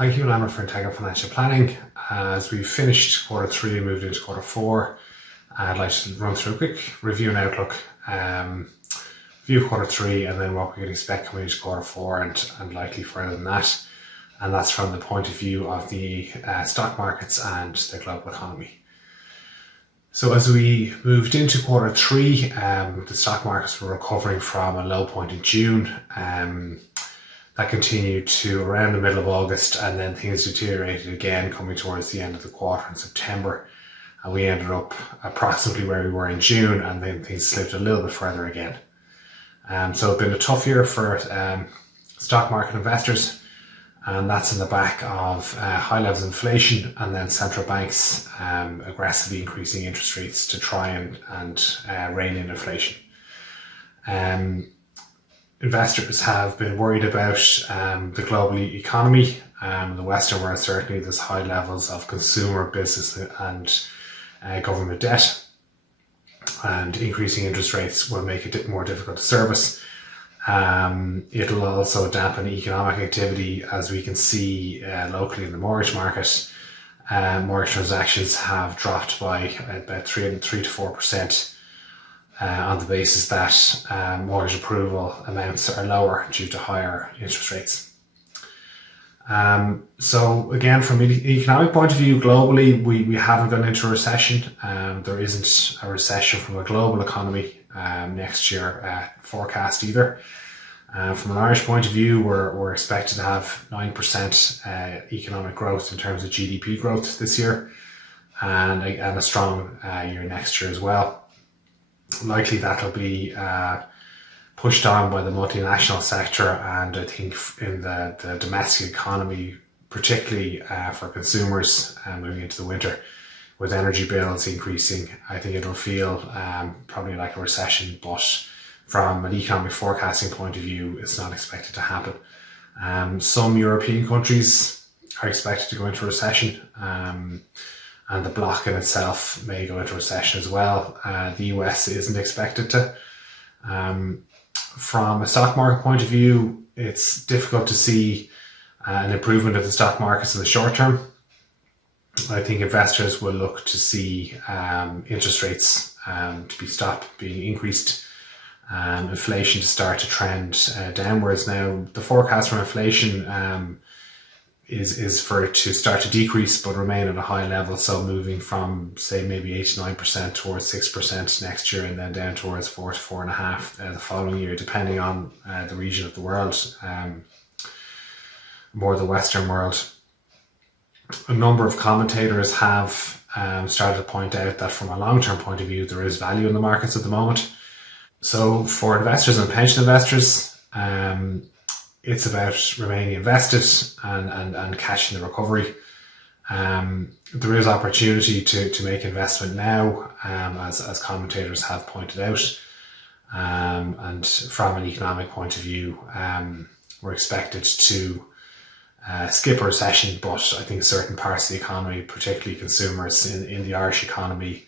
Hi, Hugh Lammer for Integra Financial Planning. As we finished quarter three and moved into quarter four, I'd like to run through a quick review and outlook, view quarter three, and then what we can expect coming into quarter four and likely further than that. And that's from the point of view of the stock markets and the global economy. So as we moved into quarter three, the stock markets were recovering from a low point in June. That continued to around the middle of August, and then things deteriorated again coming towards the end of the quarter in September. And we ended up approximately where we were in June, and then things slipped a little bit further again. So it's been a tough year for stock market investors, and that's in the back of high levels of inflation and then central banks aggressively increasing interest rates to try and rein in inflation. Investors have been worried about the global economy. The Western world, certainly there's high levels of consumer, business and government debt, and increasing interest rates will make it more difficult to service. It'll also dampen economic activity, as we can see locally in the mortgage market. Mortgage transactions have dropped by about 3 to 4%. On the basis that mortgage approval amounts are lower due to higher interest rates. So again, from an economic point of view, globally, we haven't gone into a recession. There isn't a recession from a global economy next year forecast either. From an Irish point of view, we're expected to have 9% economic growth in terms of GDP growth this year, and a strong year next year as well. Likely that'll be pushed on by the multinational sector, and I think in the domestic economy, particularly for consumers moving into the winter, with energy bills increasing, I think it'll feel probably like a recession, but from an economic forecasting point of view, it's not expected to happen. Some European countries are expected to go into recession, and the bloc in itself may go into recession as well. The US isn't expected to. From a stock market point of view, it's difficult to see an improvement of the stock markets in the short term. I think investors will look to see interest rates to stop being increased, inflation to start to trend downwards. Now, the forecast for inflation is for it to start to decrease but remain at a high level, so moving from, say, maybe 8 to 9% towards 6% next year, and then down towards 4 to 4.5% the following year, depending on the region of the world, more the Western world. A number of commentators have started to point out that from a long-term point of view, there is value in the markets at the moment. So for investors and pension investors, it's about remaining invested and catching the recovery. There is opportunity to make investment now, as commentators have pointed out. And from an economic point of view, we're expected to skip a recession, but I think certain parts of the economy, particularly consumers in the Irish economy,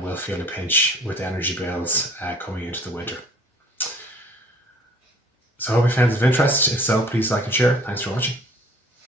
will feel a pinch with energy bills coming into the winter. So I hope you found this of interest. If so, please like and share. Thanks for watching.